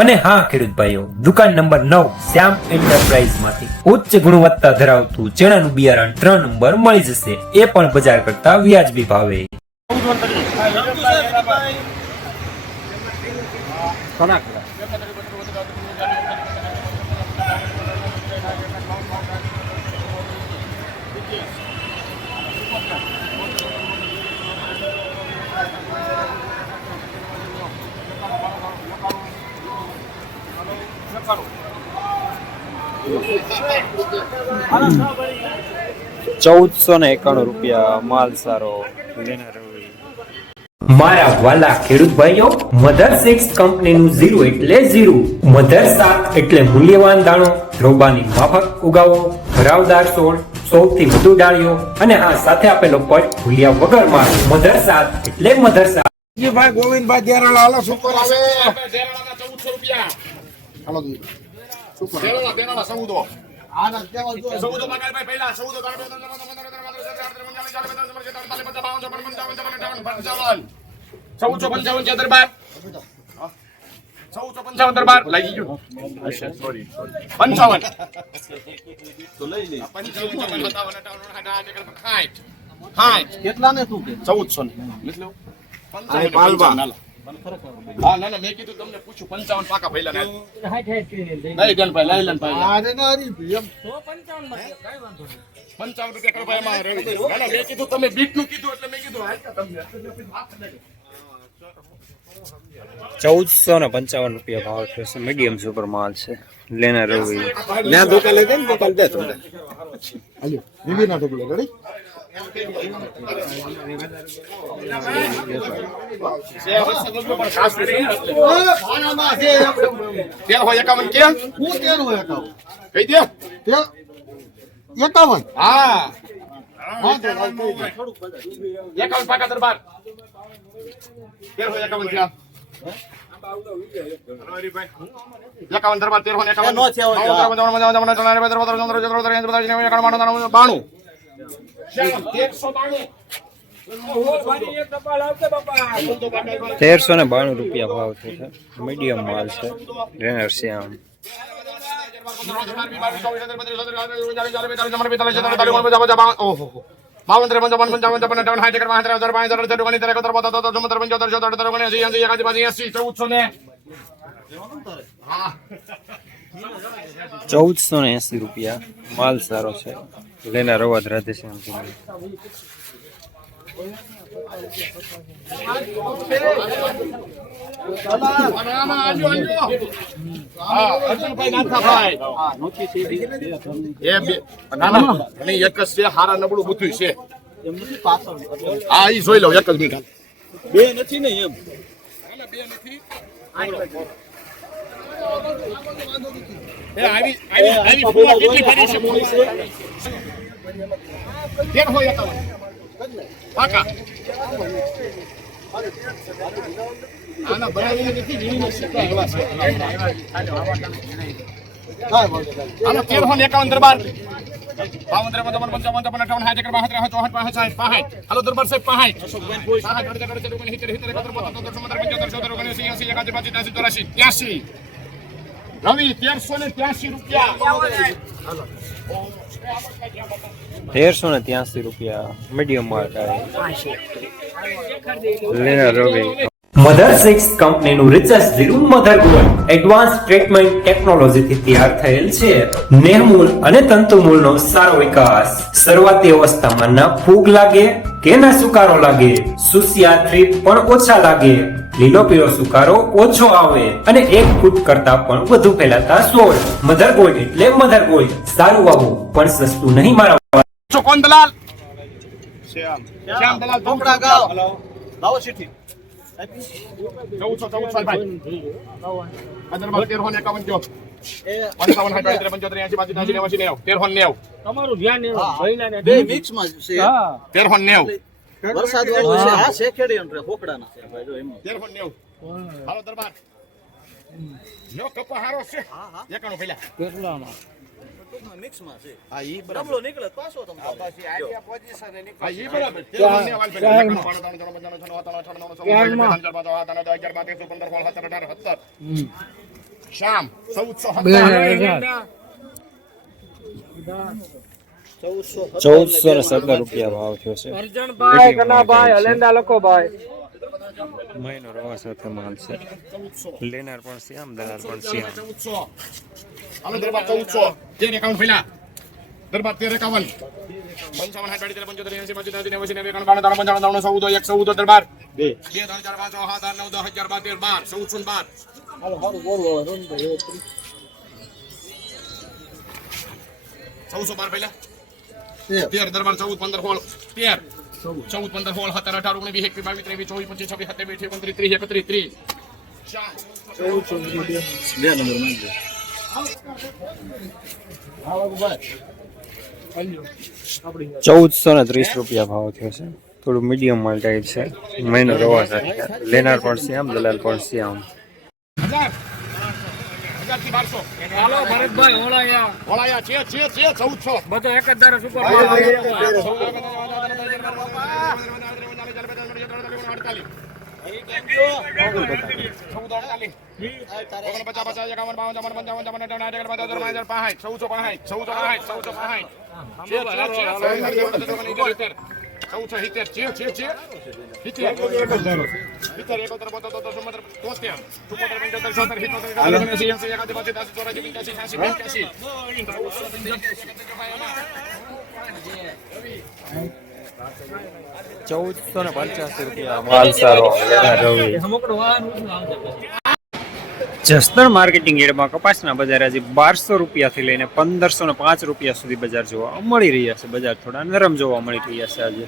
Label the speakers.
Speaker 1: અને હા ખેડૂત ભાઈઓ દુકાન નંબર નવ, શ્યામ એન્ટરપ્રાઇઝમાંથી ઉચ્ચ ગુણવત્તા ધરાવતું ચણાનું બિયારણ ત્રણ નંબર મળી જશે. એ પણ બજાર કરતા વ્યાજબી ભાવે.
Speaker 2: ચૌદસો ને એકાણું રૂપિયા માલ સારો
Speaker 1: મારા વાલા ખેડૂત ભાઈઓ મધર સિક્સ કંપનીનું ઝીરો એટલે ઝીરો. મધર સાત એટલે મૂલ્યવાન દાણો રોબાની માફક ઉગાવો ભરાવદાર છોડ સૌથી વધુ ડાળીઓ અને હા સાથે આપેલો પટ ભૂલ્યા વગર માલ. મધર સાત એટલે મધર સાત.
Speaker 3: ભાઈ ગોવિંદભાઈ દેરાળા હાલો સુપર આવે
Speaker 4: દેરાળાના 1400 રૂપિયા.
Speaker 3: હાલો દુઈ. સુપર
Speaker 4: દેરાળા, દેરાળા, સૌદો.
Speaker 3: આના કેવા જો
Speaker 4: સૌદો મગાઈ ભાઈ પહેલા, સૌદો પંચાવન, છપ્પન, સત્તાવન, અઠાવન, પંચાવન. ચૌદસો પંચાવન છે દરબાર ચૌદસો પંચાવન દરબાર લાગી ગયું સોરી પંચાવન પંચાવન અઠાવન, સાઠ, સાઠ, સાઠ.
Speaker 3: કેટલા ને શું
Speaker 4: ચૌદસો ને હાલો. હા ના ના મેં કીધું તમને પૂછ્યું પંચાવન પાકા પહેલા ને. લઈ ગણ ભાઈ લઈ લન ભાઈ.
Speaker 3: આને ના હરી એમ.
Speaker 4: પંચાવન રૂપિયા કરો ભાઈ એમાં રવિ ના ના મેં કીધું તમે બીટનું કીધું એટલે મેં કીધું હાલ તમને.
Speaker 2: ચૌદસો ને પંચાવન રૂપિયા ભાવ છે. મીડિયમ સુપર માલ છે. લેના રવિ.
Speaker 3: ના દુકાન લઈ દે ને દુકાન દે તમને. હાલ્યો બીબી ના ઢોકળે રેડી
Speaker 4: એકાવન
Speaker 3: હું એકાવન
Speaker 4: પાકા દરબાર તેર હોય એકાવન બાણું તેરસો
Speaker 2: ને બાણું. રૂપિયા ભાવ થશે મીડિયમ માલ છે લેનર શ્યામ
Speaker 4: બાવન ત્રેપન ચોપન પંચાવન છપ્પન અઠાવન સાઠ એકર પાંચ હજાર પાંચ હજાર ઓગણીસ ત્રેસઠ એકોતેર બોતેર તોતેર ચુમ્મોતેર પંચોતેર છોતેર અઠ્યોતેર ઓગણએંસી એંસી એકાસી બાસી એંસી ચૌદસો ને
Speaker 2: ચૌદસો ને એસી રૂપિયા. માલ સારો છે. લેના રવાદ
Speaker 4: ના અને એક જ છે હારા નબળું બધું છે હા એ જોઈ લઉં એક જ મિનિટ બે નથી ને એમ. બે નથી તેર હોય એકાવન. પાકા. આના બનાવીને નથી વીણીને શીખવા એવા છે.
Speaker 3: કાંઈ.
Speaker 4: આનો તેરસો ને એકાવન દરબાર. બાવન ત્રેપન, ચોપન, પંચાવન ચોપન અઠાવન સાઠ એકર, બાસઠ ચોસઠ, પાંસઠ સાઠ પાંસઠ. હાલો, દરબાર સાહેબ, પાંસઠ. તેરસો ને ત્યાસી રૂપિયા.
Speaker 2: તેરસો ને ત્યાસી રૂપિયા મીડિયમ માર્ક લેના
Speaker 1: મધર સિક્સ કંપનીનું research zero mother gold advance treatment ટેકનોલોજીથી તૈયાર થયેલ છે. નેહમૂલ અને તંતુમૂળનો સારો વિકાસ. શરૂઆતી અવસ્થામાં ના ફૂગ લાગે કે ના સુકારો લાગે? સુસિયા થ્રીપ પણ ઓછા લાગે. લીલો પીળો સુકારો ઓછો આવે અને એક ફૂટ કરતા પણ વધુ ફેલાતા સોળ. મધર ગોલ્ડ એટલે મધર ગોલ્ડ સારું વાવું પણ સસ્તું નહીં મારા
Speaker 4: છો કોણ દલાલ? શ્યામ. દલાલ
Speaker 3: ચોપડા ગાવ લાવો શીઠી
Speaker 4: ચૌદસો ચૌદસો ભાઈ. આ માં તેર હોને એકાવન પંચાવન સાઠ બાવીસ પંચોતેર એસી બાસી ત્યાસી નેવાસી નેવું તેરસો નેવું
Speaker 1: તમારું ધ્યાન મહિલાને
Speaker 2: બે મિક્સમાં છે
Speaker 4: તેરસો નેવું
Speaker 2: વરસાદ વાળું છે આ શેખેડી અને હોકડાના છે ભાઈ જો એમાં
Speaker 4: તેરસો નેવું હાલો દરબાર જો કપા હારો છે એકાણું
Speaker 1: કેટલામાં
Speaker 2: છે
Speaker 4: હા હા ઈ બરાબર તેરસો નેવું હાલ પેલા એકાણું બાણું શ્યામ ચૌદસો
Speaker 2: ચૌદસો
Speaker 1: ચૌદસો ને સત્તર રૂપિયા ભાવ થયો છે.
Speaker 5: અર્જણભાઈ કનાભાઈ હલેન્ડા લખો ભાઈ.
Speaker 1: મહિનો રવા સાથે માલ છે. લેનાર પણ શ્યામ દલાલ પણ શ્યામ
Speaker 4: હાલો દરબાર ચૌદસો. તેર એકાવન ફેલા. દરબાર તેર એકાવન. પંચાવન સાઠ તેર પંચોતેર એસી પંચોતેર એસી નેવું એકાવન બાવન ત્રણ પંચાવન ત્રણ ચૌદ એક ચૌદ દરબાર. બે. ત્રણ ચાર પાંચ સાત આઠ નવ દસ અગિયાર બાર તેર બાર ચૌદસો ને બાર ચૌદસો બાર પહેલા? તેર. દરબાર ચૌદ પંદર સોળ તેર. ચૌદ. પંદર સોળ સત્તર અઢાર ઓગણીસ વીસ એકવીસ બાવીસ ત્રેવીસ ચોવીસ પચીસ છવ્વીસ સત્યાવીસ અઠ્યાવીસ ઓગણત્રીસ ત્રીસ એકત્રીસ ત્રીસ. ચાર.
Speaker 2: બે. નંબર માંગજો
Speaker 1: ચૌદસો ને ત્રીસ રૂપિયા ભાવ થયો છે. થોડું મીડિયમ માલ ટાઈપ છે મહિનો રવા સાથે લેનાર પણ શ્યામ દલાલ પણ છે
Speaker 4: હજાર હજારથી બારસો
Speaker 5: હાલો ઓળાયા
Speaker 4: ઓળાયા છે છે છે ચૌદસો
Speaker 5: બધો એક જ દારો સુપર
Speaker 1: ચૌદસો ને પંચ્યાસી રૂપિયા. માલ સારો. રવિ. જસદણ માર્કેટિંગ એડમાં કપાસના બજાર આજે બારસો રૂપિયાથી લઈને પંદરસો ને પાંચ રૂપિયા સુધી બજાર જોવા મળી રહ્યા છે. બજાર થોડા નરમ જોવા મળી રહ્યા છે આજે.